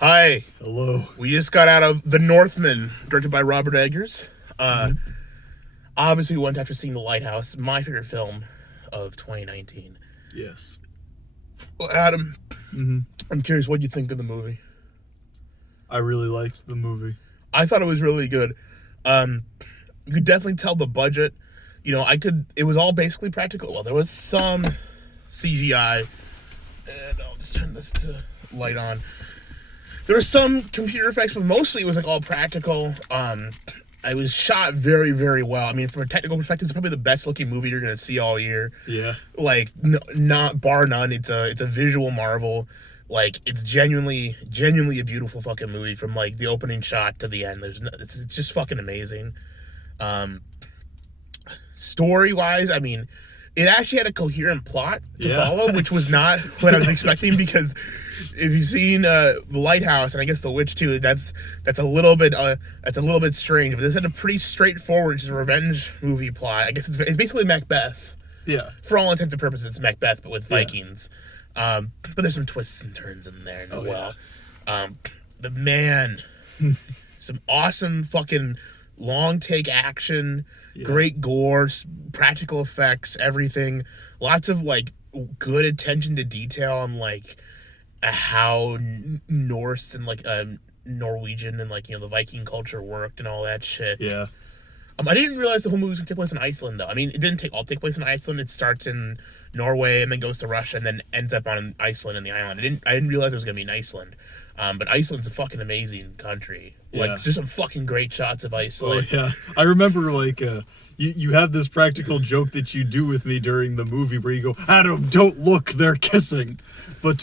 Hi. Hello. We just got out of The Northman, directed by Robert Eggers. Obviously, we went after seeing The Lighthouse, my favorite film of 2019. Yes. Well, Adam, I'm curious, what you think of the movie? I really liked the movie. I thought it was really good. You could definitely tell the budget. It was all basically practical. Well, there was some CGI, and I'll just turn this to light on. There were some computer effects, but mostly it was like all practical. It was shot very, very well. I mean, from a technical perspective, it's probably the best looking movie you're gonna see all year. Yeah. Like, not bar none. It's a visual marvel. Like, it's genuinely a beautiful fucking movie from like the opening shot to the end. It's just fucking amazing. Story wise, I mean, it actually had a coherent plot to follow, which was not what I was expecting, because if you've seen The Lighthouse, and I guess The Witch too, that's a little bit strange. But this had a pretty straightforward, just revenge movie plot. I guess it's basically Macbeth. Yeah. For all intents and purposes, it's Macbeth, but with Vikings. But there's some twists and turns in there. But man, some awesome fucking long take action. Yeah. Great gore, practical effects, everything. Lots of like good attention to detail on like how Norse and like Norwegian and like, the Viking culture worked and all that shit. Yeah. I didn't realize the whole movie was gonna take place in Iceland though. I mean, it didn't take place in Iceland. It starts in Norway and then goes to Russia and then ends up on Iceland and the island. I didn't realize it was gonna be in Iceland. But Iceland's a fucking amazing country. Like, there's some fucking great shots of Iceland. Oh, yeah. I remember, like, you have this practical joke that you do with me during the movie where you go, Adam, don't look, they're kissing. But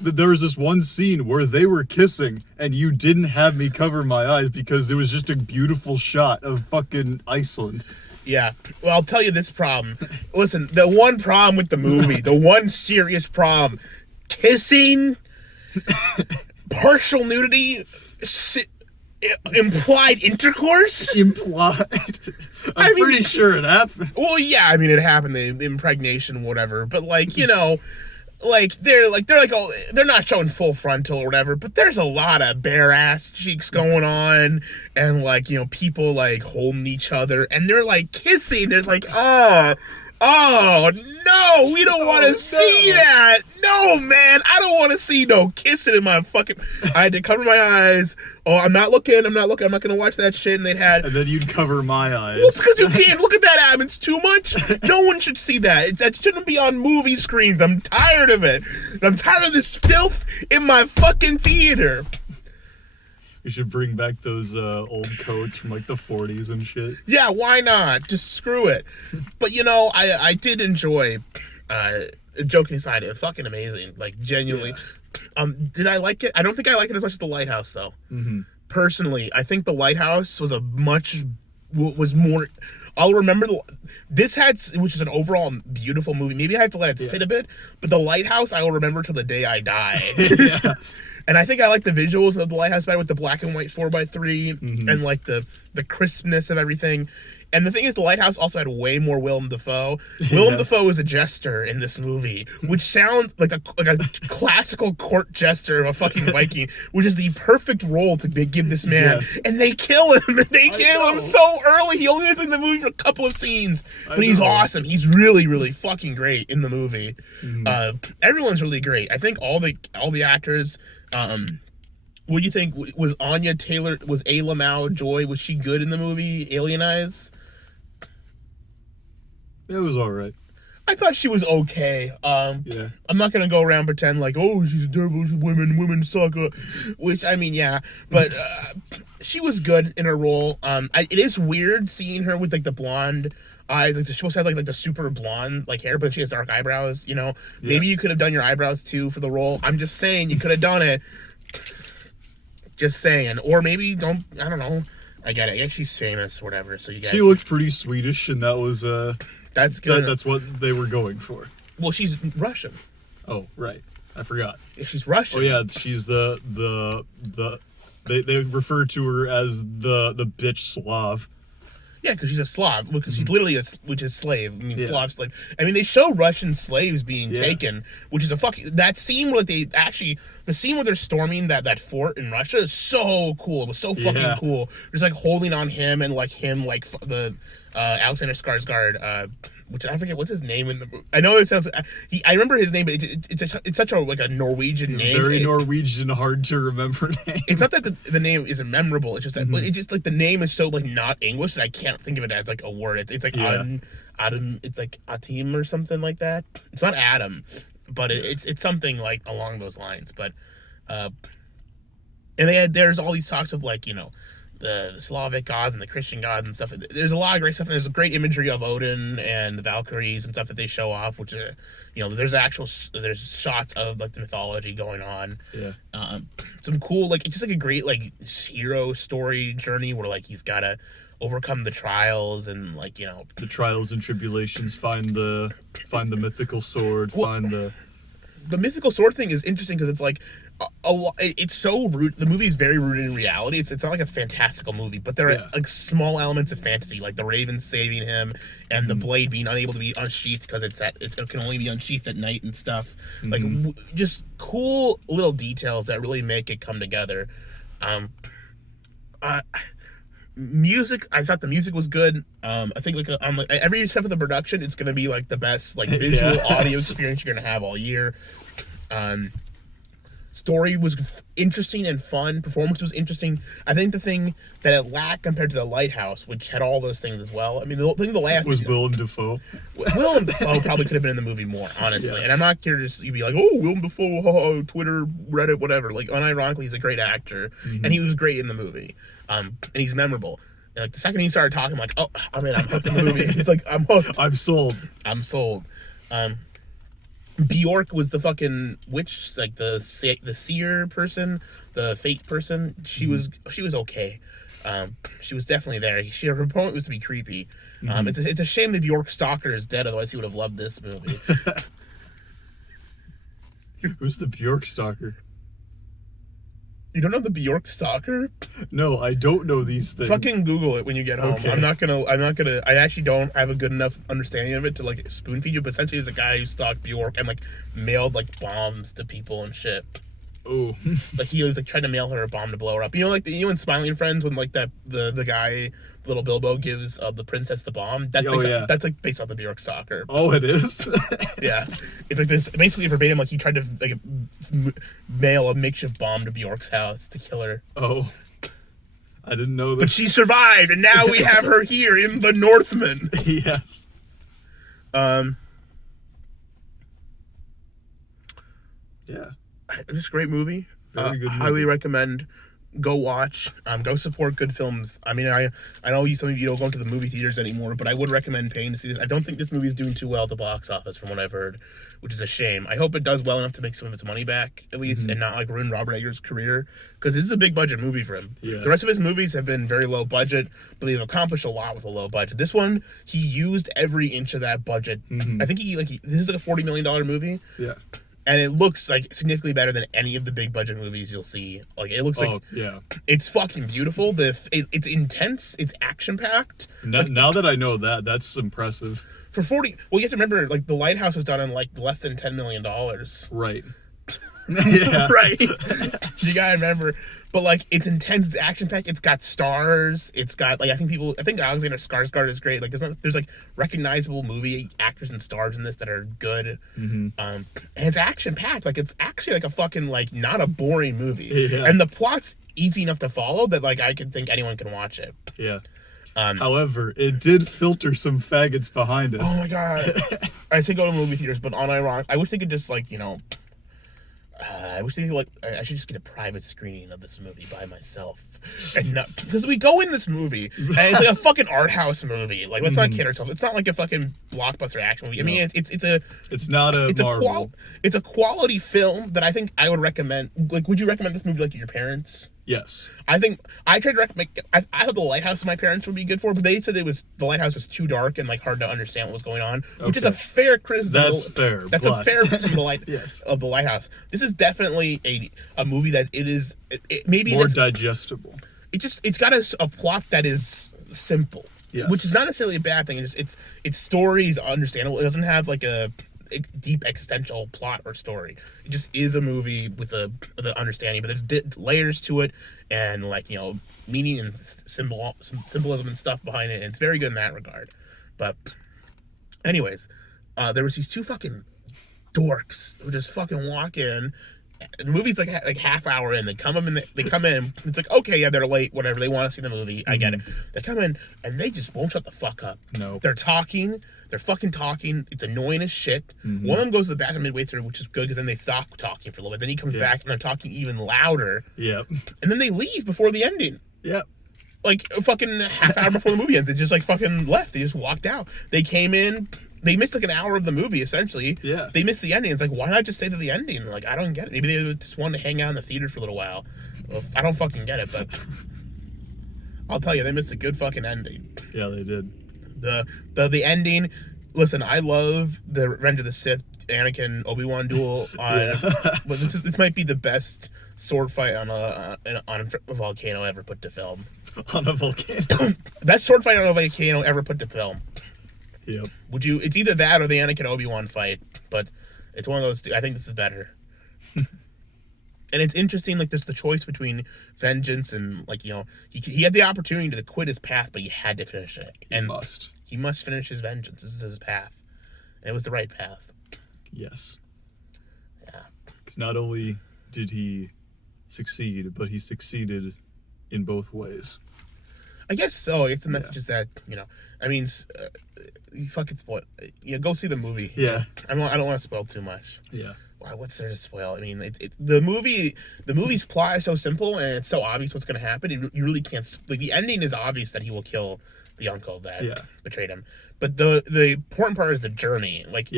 there was this one scene where they were kissing and you didn't have me cover my eyes because it was just a beautiful shot of fucking Iceland. Yeah. Well, I'll tell you this problem. Listen, the one problem with the movie, the one serious problem, kissing, partial nudity, implied intercourse? Implied. I'm pretty sure it happened. Well, yeah, I mean, it happened, the impregnation, whatever. But like, they're not showing full frontal or whatever, but there's a lot of bare ass cheeks going on, and like, people like holding each other, and they're like kissing. There's like, oh no, we don't want to see that. No, man, I don't want to see no kissing in my fucking. I had to cover my eyes. Oh, I'm not looking. I'm not gonna watch that shit. And and then you'd cover my eyes. Well, because you can't look at that, Adam. It's too much. No one should see that. That shouldn't be on movie screens. I'm tired of it. I'm tired of this filth in my fucking theater. We should bring back those old codes from like the 40s and shit. Yeah, why not? Just screw it. But I did enjoy. Joking aside, it was fucking amazing. Like, genuinely. Yeah. Did I like it? I don't think I like it as much as The Lighthouse, though. Mm-hmm. Personally, I think The Lighthouse was more. I'll remember which is an overall beautiful movie. Maybe I have to let it sit a bit, but The Lighthouse I will remember till the day I die. Yeah. And I think I like the visuals of The Lighthouse better with the black and white 4x3 and like the crispness of everything. And the thing is, The Lighthouse also had way more Willem Dafoe. Willem Dafoe was a jester in this movie, which sounds like a classical court jester of a fucking Viking, which is the perfect role to give this man. Yes. And they kill him. They kill him so early. He only is in the movie for a couple of scenes, but he's awesome. He's really, really fucking great in the movie. Everyone's really great. I think all the actors. What do you think? Was Anya Taylor? Was Ayla Mao-Joy? Was she good in the movie Alien Eyes? It was all right. I thought she was okay. Yeah. I'm not gonna go around and pretend like, oh, she's terrible. Women suck. Which, I mean, yeah, but she was good in her role. It is weird seeing her with like the blonde eyes. Like, she's supposed to have like the super blonde like hair, but she has dark eyebrows. Maybe you could have done your eyebrows too for the role. I'm just saying you could have done it. Just saying, or maybe don't. I don't know. I get it. I guess she's famous, or whatever. So you guys. She looked pretty Swedish, and that was That's good. That's what they were going for. Well, she's Russian. Oh, right. I forgot. Yeah, she's Russian. Oh yeah, she's the they refer to her as the bitch Slav. Yeah, because she's a Slav. Because she's literally which is slave. I mean, Yeah. Slav slave. I mean, they show Russian slaves being Yeah. taken, which is a fucking that scene where the scene where they're storming that fort in Russia is so cool. It was so fucking Yeah. cool. There's like holding on him and like the Alexander Skarsgård. Which I forget what's his name in the movie. I know it sounds. I remember his name, but it's such a like a Norwegian name. Very Norwegian, hard to remember name. It's not that the name isn't memorable. It's just that it's just like the name is so like not English that I can't think of it as like a word. It's like Adam. It's like Atim or something like that. It's not Adam, but it's something like along those lines. But and there's all these talks of like the Slavic gods and the Christian gods and stuff. There's a lot of great stuff. There's a great imagery of Odin and the Valkyries and stuff that they show off, which are, there's shots of like the mythology going on. Yeah. Some cool, like, it's just like a great like hero story journey where like he's got to overcome the trials and like, The trials and tribulations, find the mythical sword, the mythical sword thing is interesting because it's like it's so root. The movie is very rooted in reality. It's not like a fantastical movie, but there are like small elements of fantasy, like the raven saving him and the blade being unable to be unsheathed because it can only be unsheathed at night and stuff. Like just cool little details that really make it come together. Music, I thought the music was good. I think like every step of the production, it's gonna be like the best like visual audio experience you're gonna have all year. Story was interesting and fun. Performance was interesting. I think the thing that it lacked compared to The Lighthouse, which had all those things as well. I mean, the last was Willem Dafoe. Willem Dafoe probably could have been in the movie more, honestly. Yes. And I'm not here to just be like, oh, Willem Dafoe, Twitter, Reddit, whatever. Like, unironically, he's a great actor, and he was great in the movie. And he's memorable. And like the second he started talking, I'm like, oh, I mean, I'm hooked in the movie. It's like I'm hooked. I'm sold. Bjork was the fucking witch, like the seer person, the fate person. She was okay. She was definitely there. Her opponent was to be creepy. It's a shame that Bjork's stalker is dead. Otherwise, he would have loved this movie. Who's the Bjork stalker? You don't know the Bjork stalker? No, I don't know these things. Fucking Google it when you get home. Okay. I'm not gonna. I actually don't have a good enough understanding of it to like spoon feed you. But essentially, there's a guy who stalked Bjork and like mailed like bombs to people and shit. Oh. Like he was like trying to mail her a bomb to blow her up. Like in Smiling Friends when like that the guy Little Bilbo gives the princess the bomb. That's that's like based off the Bjork stalker. Oh, it is. Yeah, it's like this basically verbatim. Like he tried to like mail a makeshift bomb to Bjork's house to kill her. Oh, I didn't know that. But she survived, and now we have her here in the Northman. Yes. Yeah. Just a great movie. Very good movie. Highly recommend. Go watch. Go support good films. I mean, I know some of you don't go to the movie theaters anymore, but I would recommend paying to see this. I don't think this movie is doing too well at the box office, from what I've heard, which is a shame. I hope it does well enough to make some of its money back, at least, and not like ruin Robert Eggers' career, because this is a big budget movie for him. Yeah. The rest of his movies have been very low budget, but they've accomplished a lot with a low budget. This one, he used every inch of that budget. I think this is like a $40 million movie. Yeah. And it looks like significantly better than any of the big budget movies you'll see. Like it looks like it's fucking beautiful. It's intense. It's action packed. Now that I know that, that's impressive. For 40, well, you have to remember, like The Lighthouse was done in like less than $10 million. Right. Yeah. Right. You gotta remember, but like it's intense, it's action packed. It's got stars. It's got like I think Alexander Skarsgård is great. Like there's like recognizable movie actors and stars in this that are good. And it's action packed. Like it's actually like a fucking like not a boring movie. Yeah. And the plot's easy enough to follow that like I could think anyone can watch it. Yeah. However, it did filter some faggots behind us. Oh my god. I say go to movie theaters, but unironic. I wish they could just like I wish they like. I should just get a private screening of this movie by myself, and not because we go in this movie and it's like a fucking art house movie. Like let's not kid ourselves. It's not like a fucking blockbuster action movie. I mean, it's not a Marvel. It's a quality film that I think I would recommend. Like, would you recommend this movie like to your parents? Yes. I think I tried to recommend. I thought The Lighthouse my parents would be good for, but they said The Lighthouse was too dark and like hard to understand what was going on, which is a fair criticism. That's fair. That's a fair criticism of The Lighthouse. This is definitely a movie that maybe more digestible. It's got a plot that is simple. Yes. which is not necessarily a bad thing. Its story is understandable. It doesn't have like a deep existential plot or story. It just is a movie with a understanding, but there's layers to it, and like, you know, meaning and symbolism and stuff behind it, and it's very good in that regard. But anyways, there was these two fucking dorks who just fucking walk in. The movie's like half hour in. They come in. It's like, okay, yeah, they're late. Whatever. They want to see the movie. I get it. They come in and they just won't shut the fuck up. No. They're talking. They're fucking talking. It's annoying as shit. One of them goes to the bathroom midway through, which is good because then they stop talking for a little bit. Then he comes back and they're talking even louder. Yep. And then they leave before the ending. Yep. Like a fucking half hour before the movie ends. They just like fucking left. They just walked out. They came in. They missed like an hour of the movie, essentially. Yeah. They missed the ending. It's like, why not just stay to the ending? Like, I don't get it. Maybe they just wanted to hang out in the theater for a little while. Well, I don't fucking get it, but I'll tell you, they missed a good fucking ending. Yeah, they did. The ending. Listen, I love the Revenge of the Sith Anakin Obi-Wan duel. But this might be the best sword fight on a volcano ever put to film. On a volcano. Best sword fight on a volcano ever put to film. Yep. It's either that or the Anakin Obi-Wan fight, but it's one of those two. I think this is better. And it's interesting, like, there's the choice between vengeance and, like, you know, he had the opportunity to quit his path, but he had to finish it. And he must finish his vengeance. This is his path. And it was the right path. Yes. Yeah. Because not only did he succeed, but he succeeded in both ways. I guess so. I guess the message is that, you know, I mean, you fucking spoil. You know, go see the movie. Yeah. I don't want to spoil too much. Yeah. Wow, what's there to spoil? I mean, the movie's plot is so simple and it's so obvious what's going to happen. You really can't. Like, the ending is obvious that he will kill the uncle that betrayed him. But the important part is the journey. Like,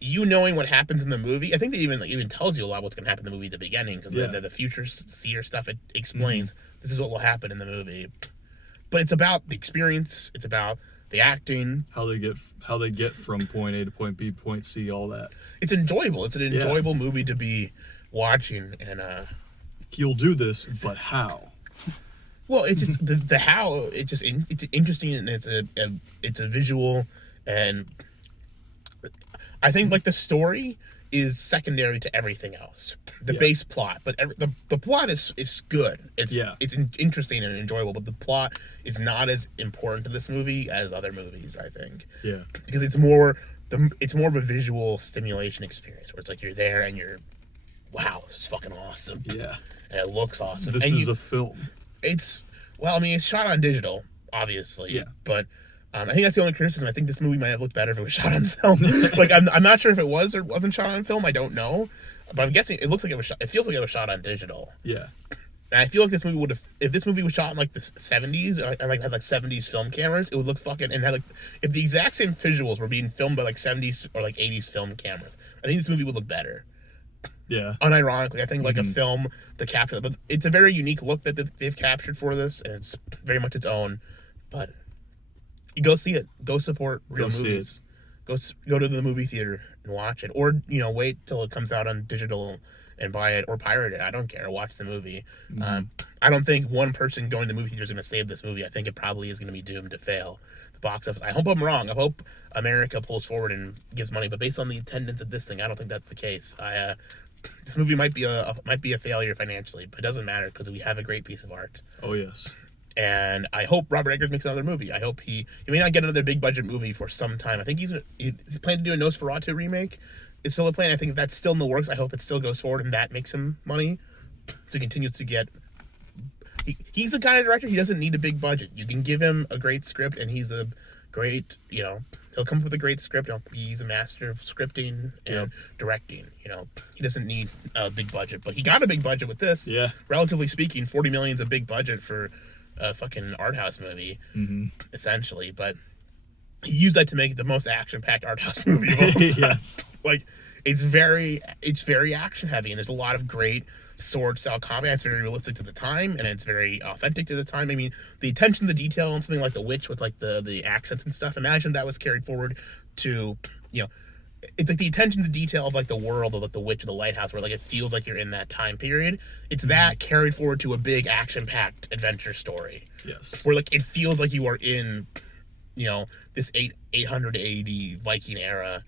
you knowing what happens in the movie. I think they even tells you a lot what's going to happen in the movie at the beginning, because the future seer stuff, it explains this is what will happen in the movie. But it's about the experience. It's about the acting. How they get from point A to point B, point C, all that. It's enjoyable. It's an enjoyable movie to be watching, and he'll do this, but how? Well, it's just the how. It's interesting, and it's a visual, and I think like the story is secondary to everything else. The base plot, but the plot is good. It's interesting and enjoyable, but the plot is not as important to this movie as other movies, I think. Yeah. Because it's more of a visual stimulation experience where it's like you're there and you're, wow, this is fucking awesome. Yeah. And it looks awesome. This is a film. It's shot on digital, obviously. Yeah. But I think that's the only criticism. I think this movie might have looked better if it was shot on film. Like, I'm not sure if it was or wasn't shot on film. I don't know. But I'm guessing it looks like it was shot. It feels like it was shot on digital. Yeah. And I feel like this movie would have, if this movie was shot in like the 70s, and like had like 70s film cameras, it would look fucking, and had like, if the exact same visuals were being filmed by like 70s or like 80s film cameras, I think this movie would look better. Yeah. Unironically, I think like a film to capture, but it's a very unique look that they've captured for this, and it's very much its own. But you go see it. Go support real movies. Go to the movie theater and watch it, or wait till it comes out on digital and buy it or pirate it. I don't care. Watch the movie. I don't think one person going to the movie theater is going to save this movie. I think it probably is going to be doomed to fail the box office. I hope I'm wrong. I hope America pulls forward and gives money. But based on the attendance of this thing, I don't think that's the case. This movie might be a failure financially, but it doesn't matter because we have a great piece of art. Oh yes. And I hope Robert Eggers makes another movie. I hope he may not get another big budget movie for some time. I think he's planning to do a Nosferatu remake. It's still a plan. I think that's still in the works. I hope it still goes forward and that makes him money to continue to get. He's the kind of director, he doesn't need a big budget. You can give him a great script and he's a great, he'll come up with a great script. He's a master of scripting and directing. He doesn't need a big budget, but he got a big budget with this. Yeah. Relatively speaking, $40 million is a big budget for a fucking art house movie, essentially. But he used that to make the most action-packed art house movie of all time. Yes. Like, it's very action heavy, and there's a lot of great sword style combat. It's very realistic to the time, and it's very authentic to the time. I mean, the attention to detail on something like The Witch with like the accents and stuff. Imagine that was carried forward to, it's like the attention to detail of like the world of like The Witch or The Lighthouse, where like it feels like you're in that time period. It's that carried forward to a big action packed adventure story. Yes. Where like it feels like you are in this 800 AD Viking era,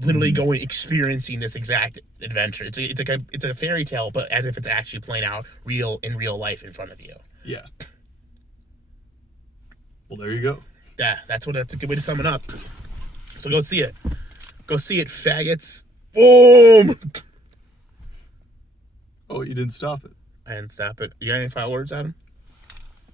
literally going experiencing this exact adventure. It's a fairy tale, but as if it's actually playing out in real life in front of you. Yeah. Well, there you go. Yeah, that's a good way to sum it up. So go see it. Go see it, faggots. Boom! Oh, you didn't stop it. I didn't stop it. You got any final words, Adam?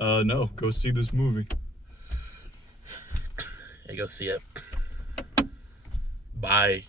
No. Go see this movie. Yeah, go see it. Bye.